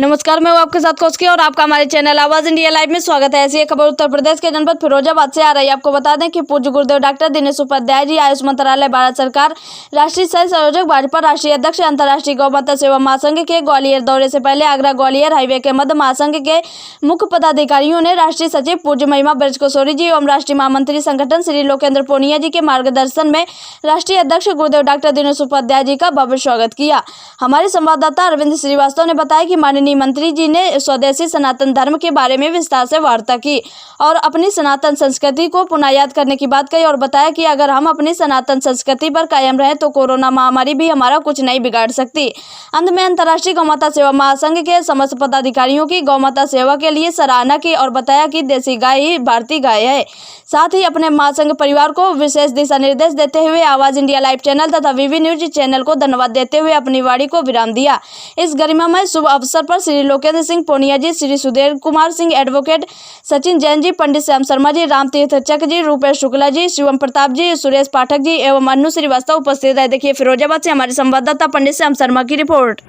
नमस्कार, मैं हूं आपके साथ कौशकी और आपका हमारे चैनल आवाज इंडिया लाइव में स्वागत है। ऐसी एक खबर उत्तर प्रदेश के जनपद फिरोजाबाद से आ रही है। आपको बता दें कि पूज्य गुरुदेव डॉक्टर दिनेश उपाध्याय जी, आयुष मंत्रालय, भारत सरकार, राष्ट्रीय सह संयोजक, भाजपा राष्ट्रीय अध्यक्ष, अंतर्राष्ट्रीय गौ माता सेवा महासंघ के ग्वालियर दौरे से पहले आगरा ग्वालियर हाईवे के मध्य महासंघ के मुख्य पदाधिकारियों ने राष्ट्रीय सचिव पूज्य महिमा ब्रजकिशोरी जी एवं राष्ट्रीय महामंत्री संगठन श्री लोकेंद्र पूनिया जी के मार्गदर्शन में राष्ट्रीय अध्यक्ष गुरुदेव डॉक्टर दिनेश उपाध्याय जी का भव्य स्वागत किया। हमारे संवाददाता अरविंद श्रीवास्तव ने बताया कि माननीय मंत्री जी ने स्वदेशी सनातन धर्म के बारे में विस्तार से वार्ता की और अपनी सनातन संस्कृति को पुनः याद करने की बात कही और बताया कि अगर हम अपनी सनातन संस्कृति पर कायम रहे तो कोरोना महामारी भी हमारा कुछ नहीं बिगाड़ सकती। अंत में अंतर्राष्ट्रीय गौ माता सेवा महासंघ के समस्त पदाधिकारियों की गौ माता सेवा के लिए सराहना की और बताया कि देसी गाय ही भारतीय गाय है। साथ ही अपने महासंघ परिवार को विशेष दिशा निर्देश देते हुए आवाज इंडिया लाइव चैनल तथा वीवी न्यूज चैनल को धन्यवाद देते हुए अपनी वाणी को विराम दिया। इस गरिमामय शुभ अवसर पर श्री लोकेंद्र सिंह पूनिया जी, श्री सुधीर कुमार सिंह, एडवोकेट सचिन जैन जी, पंडित श्याम शर्मा जी, रामतीर्थ चक जी, रूपेश शुक्ला जी, शिवम प्रताप जी, सुरेश पाठक जी एवं अनु श्रीवास्तव उपस्थित है। देखिए फिरोजाबाद से हमारे संवाददाता पंडित श्याम शर्मा की रिपोर्ट।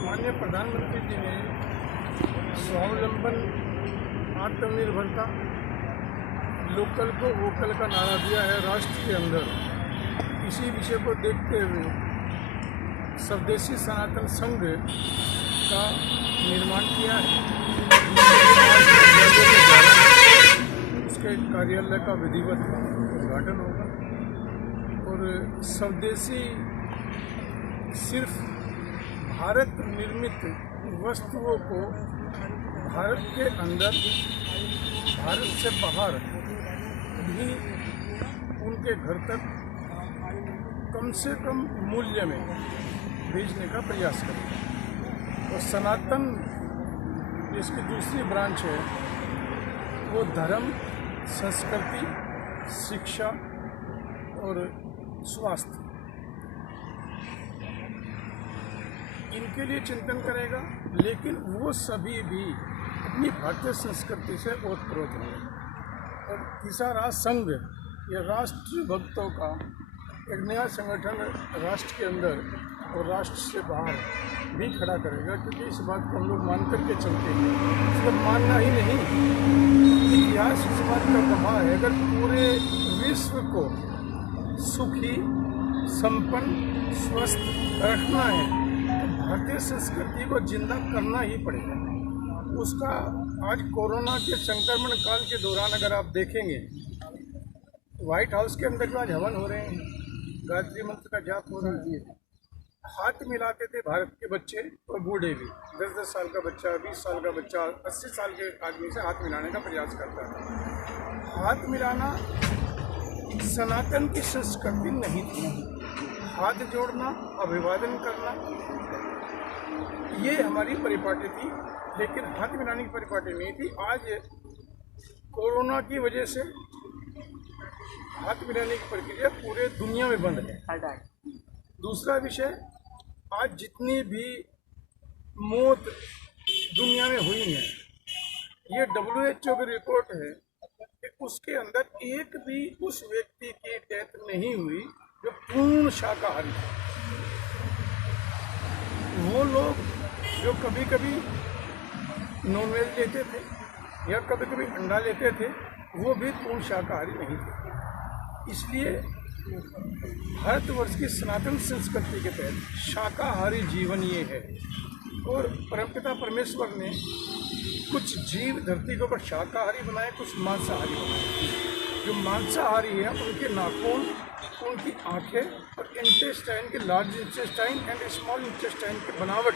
माननीय प्रधानमंत्री जी ने स्वावलंबन, आत्मनिर्भरता, लोकल को वोकल का नारा दिया है राष्ट्र के अंदर। इसी विषय को देखते हुए स्वदेशी सनातन संघ का निर्माण किया है। उसके कार्यालय का विधिवत उद्घाटन होगा और स्वदेशी सिर्फ भारत निर्मित वस्तुओं को भारत के अंदर, भारत से बाहर भी उनके घर तक कम से कम मूल्य में भेजने का प्रयास करेगा। और सनातन जिसकी दूसरी ब्रांच है वो धर्म, संस्कृति, शिक्षा और स्वास्थ्य, इनके लिए चिंतन करेगा। लेकिन वो सभी भी अपनी भारतीय संस्कृति से ओतप्रोत होंगे। और तीसरा संघ, ये राष्ट्र भक्तों का एक नया संगठन राष्ट्र के अंदर और राष्ट्र से बाहर भी खड़ा करेगा, क्योंकि इस बात को हम लोग मान करके चलते हैं। सिर्फ मानना ही नहीं, इतिहास इस बात का गवाह है। अगर पूरे विश्व को सुखी, संपन्न, स्वस्थ रखना है तो भारतीय संस्कृति को जिंदा करना ही पड़ेगा। उसका आज कोरोना के संक्रमण काल के दौरान अगर आप देखेंगे, व्हाइट हाउस के अंदर जो आज हवन हो रहे हैं, गायत्री मंत्र का जाप हो रहा है, हाथ मिलाते थे भारत के बच्चे और बूढ़े भी। 10-10 साल का बच्चा, 20 साल का बच्चा, 80 साल के आदमी से हाथ मिलाने का प्रयास करता था। हाथ मिलाना सनातन की संस्कृति नहीं थी। हाथ जोड़ना, अभिवादन करना, ये हमारी परिपाटी थी, लेकिन हाथ मिलाने की परिपाटी नहीं थी। आज कोरोना की वजह से हाथ मिलाने की प्रक्रिया पूरे दुनिया में बंद है। दूसरा विषय, आज जितनी भी मौत दुनिया में हुई है, ये WHO की रिपोर्ट है कि उसके अंदर एक भी उस व्यक्ति की डेथ नहीं हुई जो पूर्ण शाकाहारी था। वो लोग जो कभी कभी नॉनवेज लेते थे या कभी कभी अंडा लेते थे, वो भी पूर्ण शाकाहारी नहीं थे। इसलिए भारतवर्ष की सनातन संस्कृति के तहत शाकाहारी जीवन ये है। और परमपिता परमेश्वर ने कुछ जीव धरती के ऊपर शाकाहारी बनाए, कुछ मांसाहारी बनाए। जो मांसाहारी हैं उनके नाखून, उनकी आंखें और इंटेस्टाइन के, large intestine and small intestine की बनावट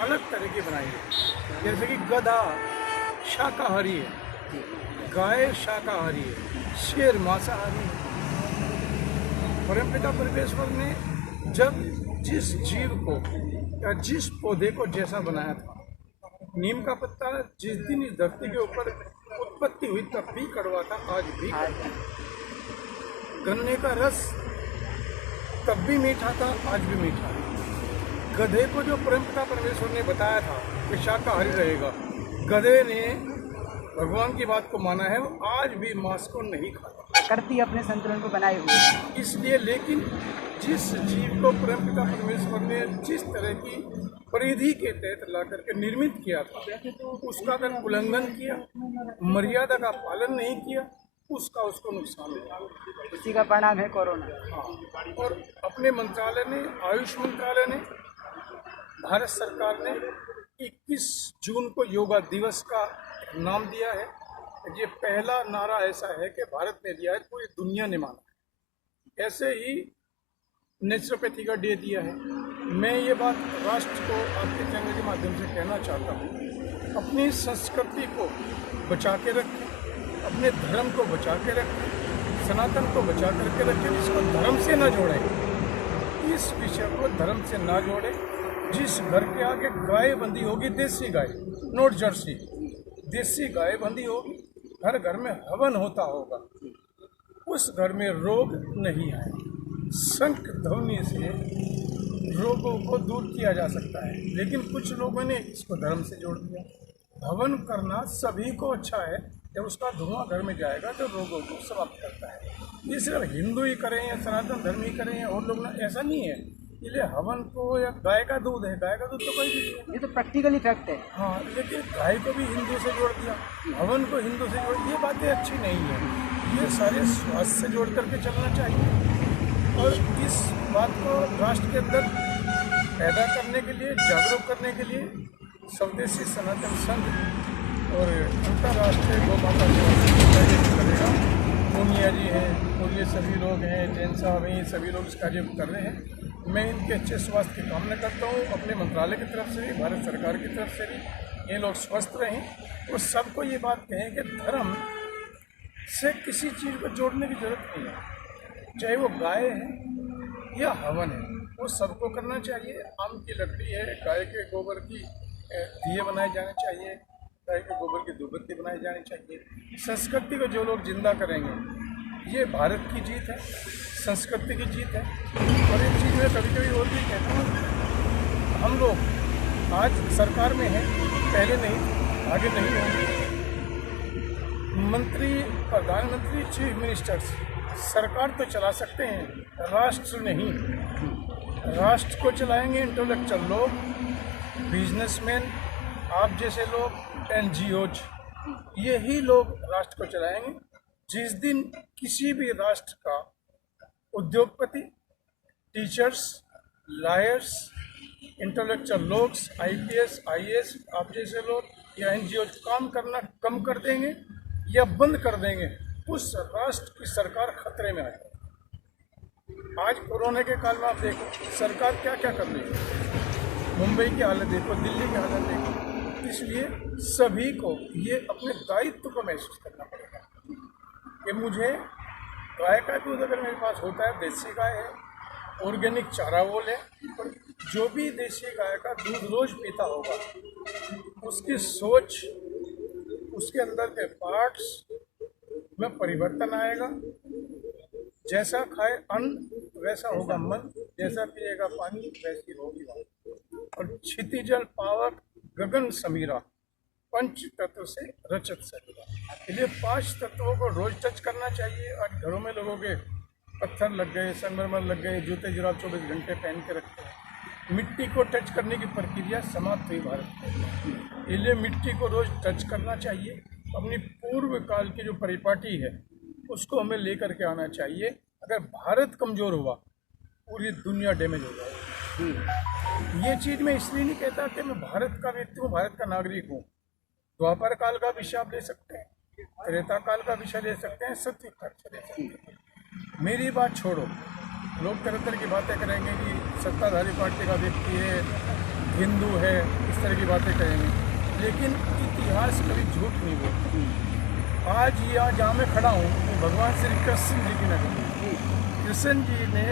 अलग तरह की बनाई है। जैसे कि गधा शाकाहारी है, गाय शाकाहारी है, शेर मांसाहारी है। परमपिता परमेश्वर ने जब जिस जीव को या जिस पौधे को जैसा बनाया था, नीम का पत्ता जिस दिन इस धरती के ऊपर उत्पत्ति हुई तब भी कड़वा था, आज भी कड़वा है। गन्ने का रस तब भी मीठा था, आज भी मीठा है। गधे को जो परमपिता परमेश्वर ने बताया था कि शाकाहारी रहेगा, गधे ने भगवान की बात को माना है, वो आज भी मांस को नहीं खाता, प्रकृति अपने संतुलन को बनाए हुए है। इसलिए। लेकिन जिस जीव को परमपिता परमेश्वर ने जिस तरह की परिधि के तहत ला करके निर्मित किया था, उसका अगर उल्लंघन किया, मर्यादा का पालन नहीं किया, उसका उसको नुकसान हुआ। उसी का परिणाम है कोरोना। हाँ, और अपने मंत्रालय ने, आयुष मंत्रालय ने, भारत सरकार ने 21 जून को योगा दिवस का नाम दिया है। ये पहला नारा ऐसा है कि भारत ने दिया है, पूरी दुनिया ने माना। ऐसे ही नेचुरोपैथी का डे दिया है। मैं ये बात राष्ट्र को आपके चैनल के माध्यम से कहना चाहता हूँ, अपनी संस्कृति को बचा के रखें, अपने धर्म को बचा के रखें, सनातन को बचा करके रखें, जिसको धर्म से न जोड़ें। इस विषय को धर्म से ना जोड़ें। जिस घर के आगे गाय बंधी होगी, देसी गाय, नोट जर्सी, देसी गाय बंधी होगी, हर घर में हवन होता होगा, उस घर में रोग नहीं आए। शंख ध्वनि से रोगों को दूर किया जा सकता है, लेकिन कुछ लोगों ने इसको धर्म से जोड़ दिया। हवन करना सभी को अच्छा है, जब उसका धुआं घर में जाएगा तो रोगों को समाप्त करता है। ये सिर्फ हिंदू ही करें या सनातन धर्म ही करें और लोग ना, ऐसा नहीं है। इसलिए हवन को, या गाय का दूध है, गाय का दूध तो कोई भी नहीं है, ये तो प्रैक्टिकल इफेक्ट है। हाँ, लेकिन गाय को भी हिंदू से जोड़ दिया, हवन को हिंदू से जोड़, ये बातें अच्छी नहीं है। ये सारे स्वास्थ्य से जोड़ करके चलना चाहिए। और इस बात को राष्ट्र के अंदर पैदा करने के लिए, जागरूक करने के लिए स्वदेशी सनातन संघ और अंतर्राष्ट्रीय गौ माता करेगा। पूनिया जी हैं और ये सभी लोग हैं, जैन साहब हैं, ये सभी लोग इस कार्य को कर रहे हैं। मैं इनके अच्छे स्वास्थ्य की कामना करता हूँ, अपने मंत्रालय की तरफ से भी, भारत सरकार की तरफ से भी। ये लोग स्वस्थ रहें और सबको ये बात कहें कि धर्म से किसी चीज़ को जोड़ने की जरूरत नहीं है, चाहे वो गाय है या हवन है, वो सबको करना चाहिए। आम की लकड़ी है, गाय के गोबर की दिए बनाए जाने चाहिए, गाय के गोबर की धूपबत्ती बनाई जानी चाहिए। संस्कृति को जो लोग जिंदा करेंगे, ये भारत की जीत है, संस्कृति की जीत है। और एक चीज़ में कभी कभी और भी कहता हूँ, हम लोग आज सरकार में हैं, पहले नहीं, आगे नहीं होंगे। मंत्री, प्रधानमंत्री, चीफ मिनिस्टर्स सरकार तो चला सकते हैं, राष्ट्र नहीं। राष्ट्र को चलाएंगे इंटेलेक्चुअल लोग, बिजनेसमैन, आप जैसे लोग, NGOज, यही लोग राष्ट्र को चलाएंगे। जिस दिन किसी भी राष्ट्र का उद्योगपति, टीचर्स, लायर्स, इंटेलेक्चुअल लोग, IPS, IAS, आप जैसे लोग या NGOज काम करना कम कर देंगे या बंद कर देंगे, उस राष्ट्र की सरकार खतरे में आ जाएगी। आज कोरोना के काल में आप देखो सरकार क्या क्या कर रही है, मुंबई की हालत देखो, दिल्ली की हालत देखो। इसलिए सभी को ये अपने दायित्व को महसूस करना पड़ेगा कि मुझे गाय का दूध अगर मेरे पास होता है, देसी गाय है, ऑर्गेनिक चारा वो ले, और जो भी देसी गाय का दूध रोज पीता होगा, उसकी सोच, उसके अंदर के पार्ट्स में परिवर्तन आएगा। जैसा खाए अन्न वैसा होगा मन, जैसा पिएगा पानी वैसी होगी बात। और क्षितिजल पावक गगन समीरा, पंच तत्व से रचत शरीरा। इसलिए 5 तत्वों को रोज टच करना चाहिए। आज घरों में लोगों के पत्थर लग गए, संगमरमर लग गए, जूते जुराब 24 घंटे पहन के रखते हैं। मिट्टी को टच करने की प्रक्रिया समाप्त हुई भारत में, इसलिए मिट्टी को रोज टच करना चाहिए। अपनी पूर्व काल की जो परिपाटी है उसको हमें लेकर के आना चाहिए। अगर भारत कमज़ोर हुआ, पूरी दुनिया डैमेज हो जाएगी। ये चीज़ मैं इसलिए नहीं कहता कि मैं भारत का व्यक्ति हूँ, भारत का नागरिक हूँ। द्वापर काल का विषय आप ले सकते हैं, त्रेता काल का विषय ले सकते हैं, सत्युग का विषय ले सकते हैं। मेरी बात छोड़ो, लोग तरह तरह की बातें करेंगे कि सत्ताधारी पार्टी का व्यक्ति है, हिंदू है, इस तरह की बातें करेंगे, लेकिन इतिहास कभी झूठ नहीं बोलता। आज यहाँ जहाँ मैं खड़ा हूँ, भगवान श्री कृष्ण जी की नगर, कृष्ण जी ने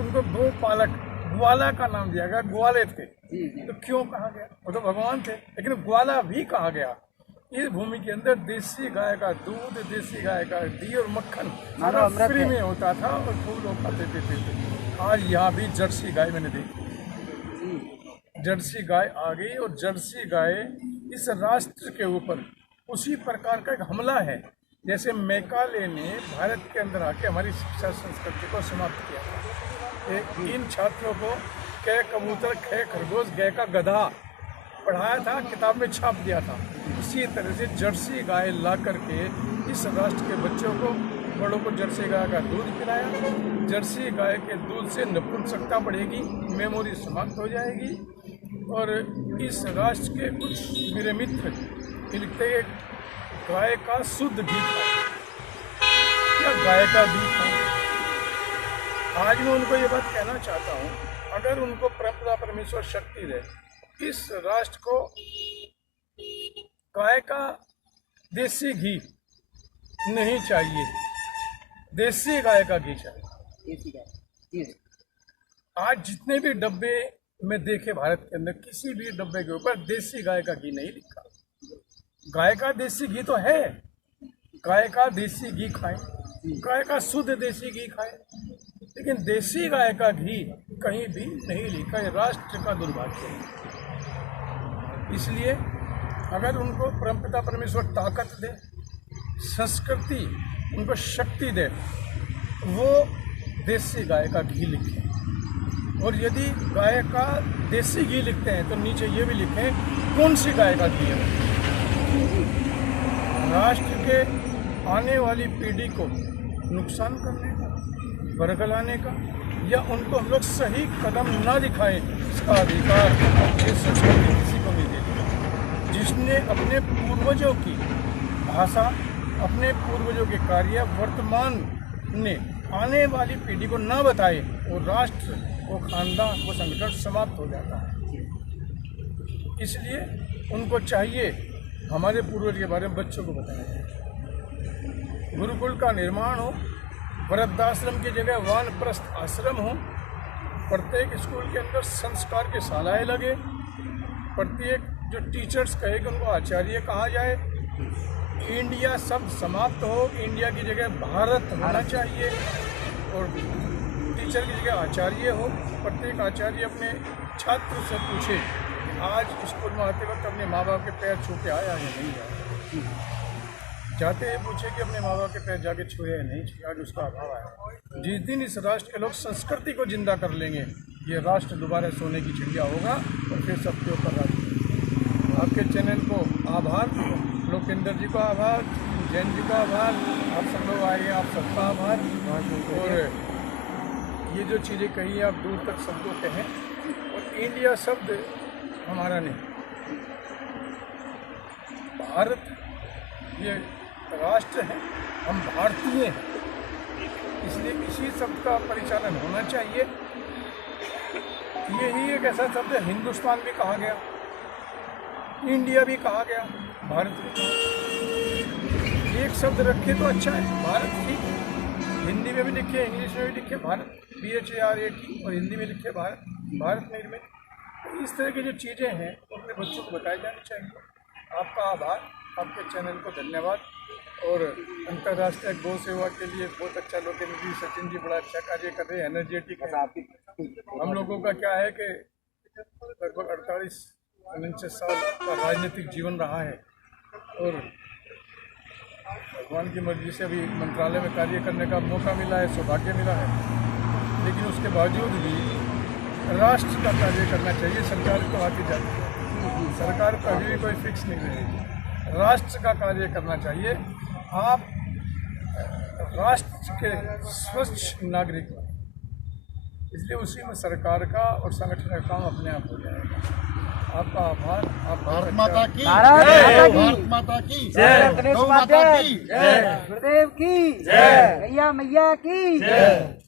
उनको गोपालक, ग्वाला का नाम दिया गया, ग्वाले थे। तो क्यों कहा गया? वो तो भगवान थे, लेकिन ग्वाला भी कहा गया। इस भूमि के अंदर देसी गाय का दूध, देसी गाय का घी और मक्खन फ्री में होता था और खूब लोग खाते पीते थे। आज यहाँ भी जर्सी गाय मैंने देखी, जर्सी गाय आ गई, और जर्सी गाय इस राष्ट्र के ऊपर उसी प्रकार का एक हमला है। जैसे मैकाले ने भारत के अंदर आके हमारी शिक्षा संस्कृति को समाप्त किया था। इन छात्रों को कै कबूतर, खे खरगोश, गै का गधा पढ़ाया था, किताब में छाप दिया था। इसी तरह से जर्सी गाय ला करके इस राष्ट्र के बच्चों को, बड़ों को जर्सी गाय का दूध पिलाया। जर्सी गाय के दूध से नपुंसकता बढ़ेगी, मेमोरी समाप्त हो जाएगी। और इस राष्ट्र के कुछ मेरे मित्र लिखते हैं गाय का शुद्ध घी खाए या गाय का घी खाए। आज मैं उनको ये बात कहना चाहता हूँ, अगर उनको परमपिता परमेश्वर शक्ति दे, इस राष्ट्र को गाय का देसी घी नहीं चाहिए, देसी गाय का घी चाहिए। देसी गाय जी। आज जितने भी डब्बे में देखे भारत के अंदर, किसी भी डब्बे के ऊपर देसी गाय का घी नहीं लिखा। गाय का देसी घी तो है, गाय का देसी घी खाएं, गाय का शुद्ध देसी घी खाएं, लेकिन देसी गाय का घी कहीं भी नहीं लिखा। ये राष्ट्र का दुर्भाग्य है। इसलिए अगर उनको परमपिता परमेश्वर ताकत दे, संस्कृति उनको शक्ति दे, वो देसी गाय का घी लिखें। और यदि गाय का देसी घी लिखते हैं तो नीचे ये भी लिखें कौन सी गाय का घी है। राष्ट्र के आने वाली पीढ़ी को नुकसान करने का, बरगलाने का, या उनको हम लोग सही कदम ना दिखाएं, इसका अधिकार ये संस्कृति किसी को नहीं देती। जिसने अपने पूर्वजों की भाषा, अपने पूर्वजों के कार्य वर्तमान में आने वाली पीढ़ी को ना बताए, वो राष्ट्र, वो खानदान, वो संगठन समाप्त हो जाता है। इसलिए उनको चाहिए हमारे पूर्वज के बारे में बच्चों को बताया। गुरुकुल का निर्माण हो, वृद्धाश्रम की जगह वानप्रस्थ आश्रम हो, प्रत्येक स्कूल के अंदर संस्कार के शालाएँ लगे, प्रत्येक जो टीचर्स कहे कि उनको आचार्य कहा जाए, इंडिया शब्द समाप्त हो, इंडिया की जगह भारत होना चाहिए, और टीचर की जगह आचार्य हो। प्रत्येक आचार्य अपने छात्र से पूछे आज स्कूल में आते वक्त अपने माँ बाप के पैर छू के आया या नहीं आया। जाते ही पूछे कि अपने माँ बाप के पैर जाके छुए या नहीं छुए, आज उसका अभाव आया। जिस दिन इस राष्ट्र के लोग संस्कृति को जिंदा कर लेंगे, ये राष्ट्र दोबारा सोने की चिड़िया होगा और फिर सबके ऊपर राज। आपके चैनल को आभार, लोकेंद्र जी को आभार, जैन जी का आभार, आप सब लोग आए, आप सबका आभार। और ये जो चीज़ें कही आप दूर तक सबको कहें। और इंडिया शब्द हमारा नहीं, भारत ये राष्ट्र है, हम भारतीय हैं, इसलिए इसी शब्द का परिचालन होना चाहिए। यही एक ऐसा शब्द है, हिंदुस्तान भी कहा गया, इंडिया भी कहा गया, भारत भी कहा। एक शब्द रखे तो अच्छा है, भारत ठीक है। हिंदी में भी लिखे, इंग्लिश में भी लिखे भारत, BHARAT, और हिंदी में लिखे भारत, भारत निर्मित। तो इस तरह की जो चीज़ें हैं वो अपने बच्चों को बताई जानी चाहिए। आपका आभार, आपके चैनल को धन्यवाद। और अंतर्राष्ट्रीय गौ सेवा के लिए बहुत अच्छा लोग, सचिन जी बड़ा अच्छा कार्य कर रहे हैं, एनर्जेटिक है। हम लोगों का क्या है कि लगभग 48-49 साल का राजनीतिक जीवन रहा है, और भगवान की मर्जी से अभी मंत्रालय में कार्य करने का मौका मिला है, सौभाग्य मिला है। लेकिन उसके बावजूद भी राष्ट्र का कार्य करना चाहिए। सरकार को आती जाती है, सरकार का अभी भी कोई फिक्स नहीं रहेगी, राष्ट्र का कार्य करना चाहिए। आप राष्ट्र के स्वच्छ नागरिक हो, इसलिए उसी में सरकार का और संगठन का काम अपने आप हो जाएगा। आपका आभार। आप भारत माता की भारत माता की जय, गौ माता की गुरुदेव की जय, मैया की जय।